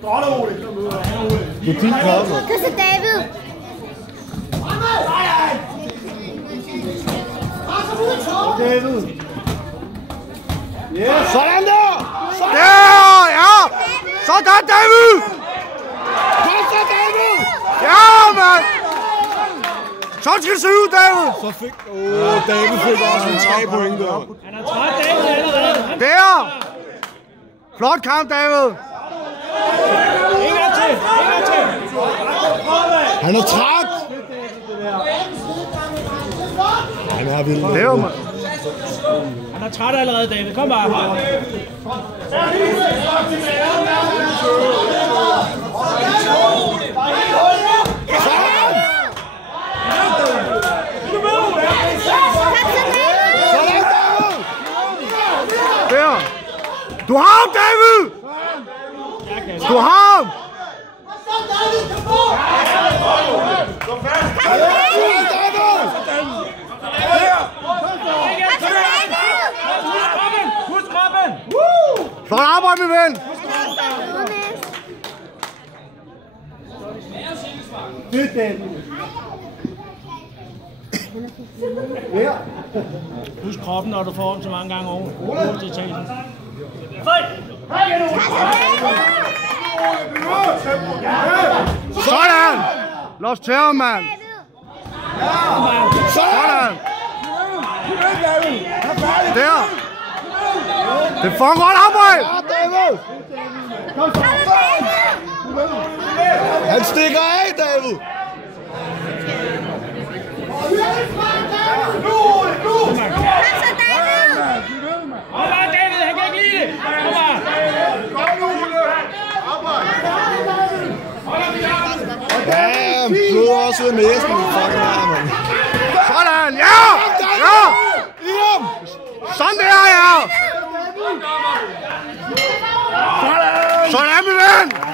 Det er din kort. Det er så David. David. Yes. Sådan der! Sådan! Der! Ja! Sådan, David! Kom så, David! Ja, mand! Sådan skal det se ud, David! Så fik... David fik også en 3 point der. Han er træt, David, allerede. Der! Flot kamp, David! En gang til, en gang til. Han er træt! Han er vild. Der, mand! Han er træt allerede, David. Kom bare. Der! Du har ham, David! Du har ham! Husk Robben! Flot arbejde, min ven! Fedt, David. Ja. Husk kroppen, når du får dem så mange gange over. Sådan! Los Terror, mand! Sådan! Der! Det får godt arbejde! David! Han stikker af, David! Kom bare, David, han kan ikke lide det. Kom bare. Ja, han bløder også ud af næsen. Fucking armen. Sådan! Ja! Ja! Sådan der, ja! Sådan, min ven!